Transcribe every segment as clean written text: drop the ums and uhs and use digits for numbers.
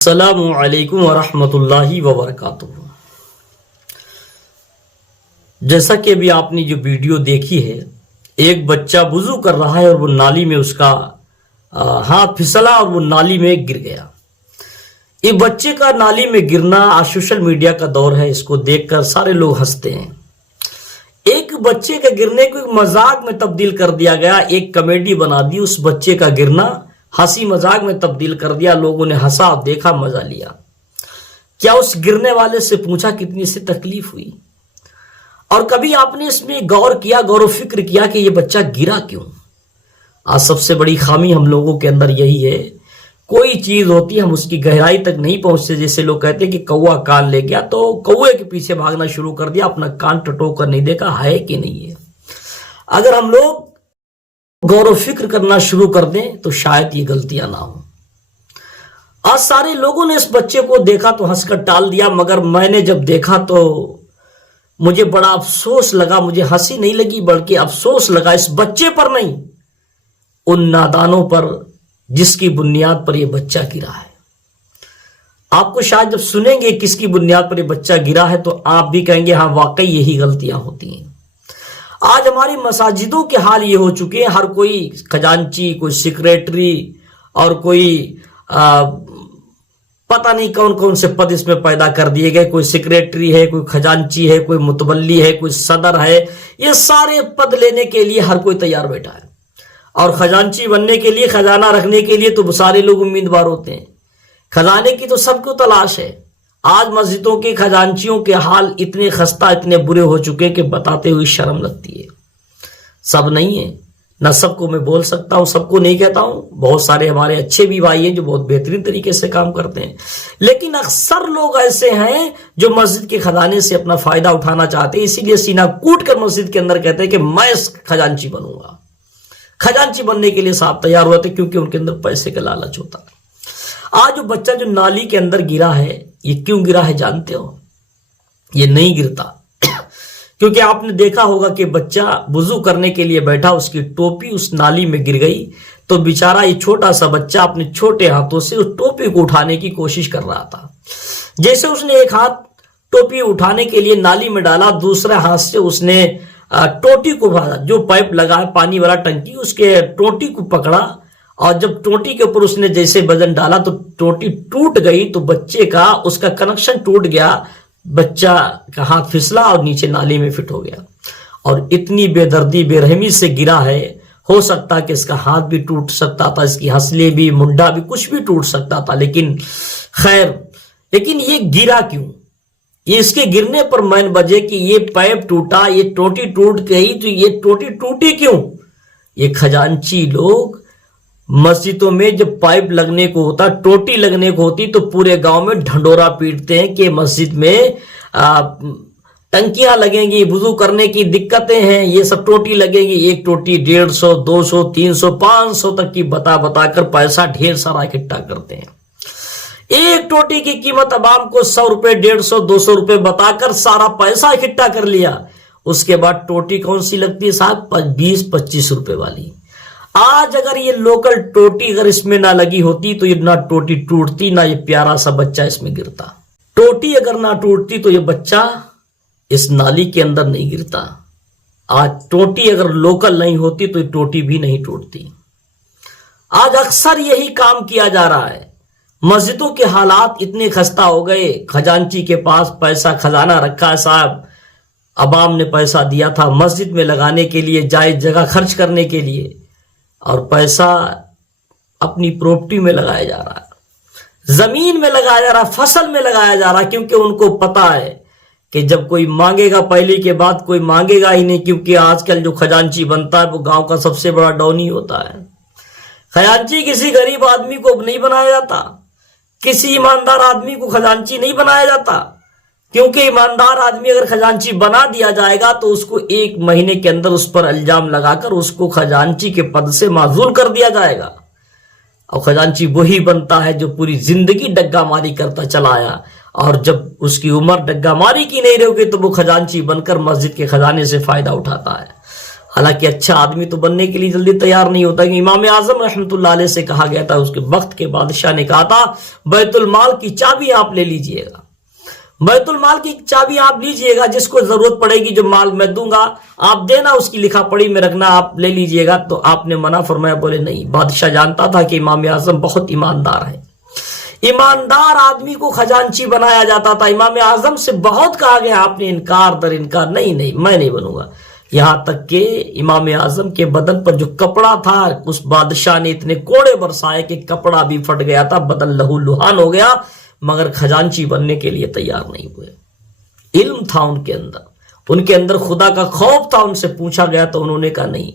السلام علیکم ورحمۃ اللہ وبرکاتہ۔ جیسا کہ ابھی آپ نے جو ویڈیو دیکھی ہے، ایک بچہ وضو کر رہا ہے اور وہ نالی میں اس کا ہاتھ پھسلا اور وہ نالی میں گر گیا۔ یہ بچے کا نالی میں گرنا آج سوشل میڈیا کا دور ہے، اس کو دیکھ کر سارے لوگ ہنستے ہیں۔ ایک بچے کے گرنے کو ایک مذاق میں تبدیل کر دیا گیا، ایک کامیڈی بنا دی، اس بچے کا گرنا ہنسی مذاق میں تبدیل کر دیا، لوگوں نے ہنسا اور دیکھا، مزہ لیا۔ کیا اس گرنے والے سے پوچھا کتنی سے تکلیف ہوئی؟ اور کبھی آپ نے اس میں غور و فکر کیا کہ یہ بچہ گرا کیوں؟ آج سب سے بڑی خامی ہم لوگوں کے اندر یہی ہے، کوئی چیز ہوتی ہے ہم اس کی گہرائی تک نہیں پہنچتے۔ جیسے لوگ کہتے ہیں کہ کوا کان لے گیا تو کوے کے پیچھے بھاگنا شروع کر دیا، اپنا کان ٹٹو کر نہیں دیکھا ہے کہ نہیں ہے۔ اگر ہم لوگ غور و فکر کرنا شروع کر دیں تو شاید یہ غلطیاں نہ ہوں۔ آج سارے لوگوں نے اس بچے کو دیکھا تو ہنس کر ٹال دیا، مگر میں نے جب دیکھا تو مجھے بڑا افسوس لگا۔ مجھے ہنسی نہیں لگی بلکہ افسوس لگا، اس بچے پر نہیں، ان نادانوں پر جس کی بنیاد پر یہ بچہ گرا ہے۔ آپ کو شاید جب سنیں گے کس کی بنیاد پر یہ بچہ گرا ہے تو آپ بھی کہیں گے ہاں واقعی یہی غلطیاں ہوتی ہیں۔ آج ہماری مساجدوں کے حال یہ ہو چکے ہیں، ہر کوئی خزانچی، کوئی سیکریٹری اور کوئی پتہ نہیں کون کون سے پد اس میں پیدا کر دیے گئے۔ کوئی سیکریٹری ہے، کوئی خزانچی ہے، کوئی متولی ہے، کوئی صدر ہے۔ یہ سارے پد لینے کے لیے ہر کوئی تیار بیٹھا ہے، اور خزانچی بننے کے لیے، خزانہ رکھنے کے لیے تو سارے لوگ امیدوار ہوتے ہیں۔ خزانے کی تو سب کو تلاش ہے۔ آج مسجدوں کے خزانچیوں کے حال اتنے خستہ، اتنے برے ہو چکے کہ بتاتے ہوئے شرم لگتی ہے۔ سب نہیں ہے، نہ سب کو میں بول سکتا ہوں، سب کو نہیں کہتا ہوں۔ بہت سارے ہمارے اچھے بھی بھائی ہیں جو بہت بہترین طریقے سے کام کرتے ہیں، لیکن اکثر لوگ ایسے ہیں جو مسجد کے خزانے سے اپنا فائدہ اٹھانا چاہتے ہیں، اسی لیے سینہ کوٹ کر مسجد کے اندر کہتے ہیں کہ میں خزانچی بنوں گا۔ خزانچی بننے کے لیے صاحب تیار ہوتے کیونکہ ان کے اندر پیسے کا لالچ ہوتا ہے۔ آج جو بچہ جو نالی کے اندر گرا ہے، یہ کیوں گرا ہے جانتے ہو؟ یہ نہیں گرتا کیونکہ آپ نے دیکھا ہوگا کہ بچہ وضو کرنے کے لیے بیٹھا، اس کی ٹوپی اس نالی میں گر گئی تو بیچارہ یہ چھوٹا سا بچہ اپنے چھوٹے ہاتھوں سے اس ٹوپی کو اٹھانے کی کوشش کر رہا تھا۔ جیسے اس نے ایک ہاتھ ٹوپی اٹھانے کے لیے نالی میں ڈالا، دوسرے ہاتھ سے اس نے ٹوٹی کو جو پائپ لگا ہے پانی والا ٹنکی، اس کے ٹوٹی کو پکڑا، اور جب ٹوٹی کے اوپر اس نے جیسے وزن ڈالا تو ٹوٹی ٹوٹ گئی، تو بچے کا اس کا کنیکشن ٹوٹ گیا، بچہ کا ہاتھ پھسلا اور نیچے نالی میں فٹ ہو گیا۔ اور اتنی بے دردی بے رحمی سے گرا ہے، ہو سکتا کہ اس کا ہاتھ بھی ٹوٹ سکتا تھا، اس کی ہنسلے بھی، منڈا بھی، کچھ بھی ٹوٹ سکتا تھا، لیکن خیر، لیکن یہ گرا کیوں؟ یہ اس کے گرنے پر مین بجے کہ یہ پائپ ٹوٹا، یہ ٹوٹی ٹوٹ گئی، تو یہ ٹوٹی ٹوٹی کیوں؟ یہ خزانچی لوگ مسجدوں میں جب پائپ لگنے کو ہوتا، ٹوٹی لگنے کو ہوتی، تو پورے گاؤں میں ڈھنڈورا پیٹتے ہیں کہ مسجد میں ٹنکیاں لگیں گی، وضو کرنے کی دقتیں ہیں، یہ سب ٹوٹی لگے گی۔ ایک ٹوٹی 150، 200، 300، 500 تک کی بتا کر پیسہ ڈھیر سارا اکٹھا کرتے ہیں۔ ایک ٹوٹی کی قیمت عوام کو 100 روپے، 150، 200 روپے بتا کر سارا پیسہ اکٹھا کر لیا۔ اس کے بعد ٹوٹی کون سی لگتی ہے صاحب؟ 20-25 روپے والی۔ آج اگر یہ لوکل ٹوٹی اگر اس میں نہ لگی ہوتی تو یہ نہ ٹوٹی ٹوٹتی، نہ یہ پیارا سا بچہ اس میں گرتا۔ ٹوٹی اگر نہ ٹوٹتی تو یہ بچہ اس نالی کے اندر نہیں گرتا۔ آج ٹوٹی اگر لوکل نہیں ہوتی تو یہ ٹوٹی بھی نہیں ٹوٹتی۔ آج اکثر یہی کام کیا جا رہا ہے۔ مسجدوں کے حالات اتنے خستہ ہو گئے، خزانچی کے پاس پیسہ خزانہ رکھا ہے صاحب، عوام نے پیسہ دیا تھا مسجد میں لگانے کے لیے، جائز جگہ خرچ کرنے کے لیے، اور پیسہ اپنی پراپرٹی میں لگایا جا رہا ہے، زمین میں لگایا جا رہا ہے، فصل میں لگایا جا رہا ہے، کیونکہ ان کو پتا ہے کہ جب کوئی مانگے گا پہلے کے بعد کوئی مانگے گا ہی نہیں، کیونکہ آج کل جو خزانچی بنتا ہے وہ گاؤں کا سب سے بڑا ڈون ہی ہوتا ہے۔ خزانچی کسی غریب آدمی کو نہیں بنایا جاتا، کسی ایماندار آدمی کو خزانچی نہیں بنایا جاتا، کیونکہ ایماندار آدمی اگر خزانچی بنا دیا جائے گا تو اس کو 1 مہینے کے اندر اس پر الزام لگا کر اس کو خزانچی کے پد سے معزول کر دیا جائے گا۔ اور خزانچی وہی بنتا ہے جو پوری زندگی ڈگا ماری کرتا چلا آیا، اور جب اس کی عمر ڈگا ماری کی نہیں رہے گی تو وہ خزانچی بن کر مسجد کے خزانے سے فائدہ اٹھاتا ہے۔ حالانکہ اچھا آدمی تو بننے کے لیے جلدی تیار نہیں ہوتا. کہ امام اعظم رحمۃ اللہ علیہ سے کہا گیا تھا, اس کے وقت کے بادشاہ نے کہا تھا بیت المال کی چابی آپ لے لیجئے گا, بیت المال کی چابی آپ لیجئے گا, جس کو ضرورت پڑے گی جو مال میں دوں گا آپ دینا, اس کی لکھا پڑھی میں رکھنا, آپ لے لیجئے گا. تو آپ نے منع فرمایا, بولے نہیں. بادشاہ جانتا تھا کہ امام اعظم بہت ایماندار ہے, ایماندار آدمی کو خزانچی بنایا جاتا تھا. امام اعظم سے بہت کہا گیا, آپ نے انکار در انکار, نہیں میں نہیں بنوں گا. یہاں تک کہ امام اعظم کے بدن پر جو کپڑا تھا, اس بادشاہ نے اتنے کوڑے برسائے کہ کپڑا بھی پھٹ گیا تھا, بدن لہو لہان ہو گیا, مگر خزانچی بننے کے لیے تیار نہیں ہوئے. علم تھا ان کے اندر خدا کا خوف تھا. ان سے پوچھا گیا تو انہوں نے کہا نہیں,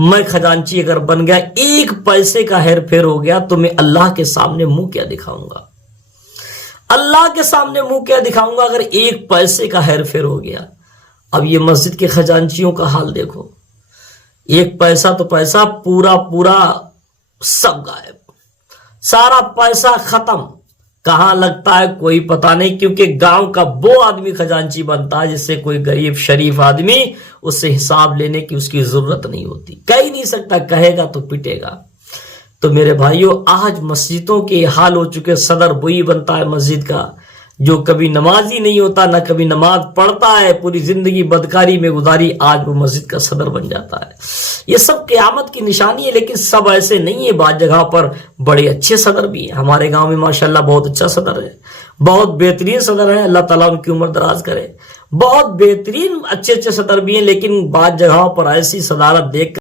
میں خزانچی اگر بن گیا, ایک پیسے کا ہیر پھیر ہو گیا تو میں اللہ کے سامنے منہ کیا دکھاؤں گا, اللہ کے سامنے منہ کیا دکھاؤں گا اگر ایک پیسے کا ہیر پھیر ہو گیا. اب یہ مسجد کے خزانچیوں کا حال دیکھو, ایک پیسہ تو پیسہ پورا سب غائب, سارا پیسہ ختم. کہاں لگتا ہے کوئی پتہ نہیں, کیونکہ گاؤں کا وہ آدمی خزانچی بنتا ہے جس سے کوئی غریب شریف آدمی اس سے حساب لینے کی اس کی ضرورت نہیں ہوتی. کہہ ہی نہیں سکتا, کہے گا تو پٹے گا. تو میرے بھائیوں, آج مسجدوں کے حال ہو چکے. صدر وہی بنتا ہے مسجد کا جو کبھی نمازی نہیں ہوتا, نہ کبھی نماز پڑھتا ہے, پوری زندگی بدکاری میں گزاری, آج وہ مسجد کا صدر بن جاتا ہے. یہ سب قیامت کی نشانی ہے, لیکن سب ایسے نہیں ہے. بعض جگہ پر بڑے اچھے صدر بھی ہیں. ہمارے گاؤں میں ماشاءاللہ بہت اچھا صدر ہے, بہت بہترین صدر ہے, اللہ تعالیٰ ان کی عمر دراز کرے. بہت بہترین اچھے صدر بھی ہیں, لیکن بعض جگہوں پر ایسی صدارت دیکھ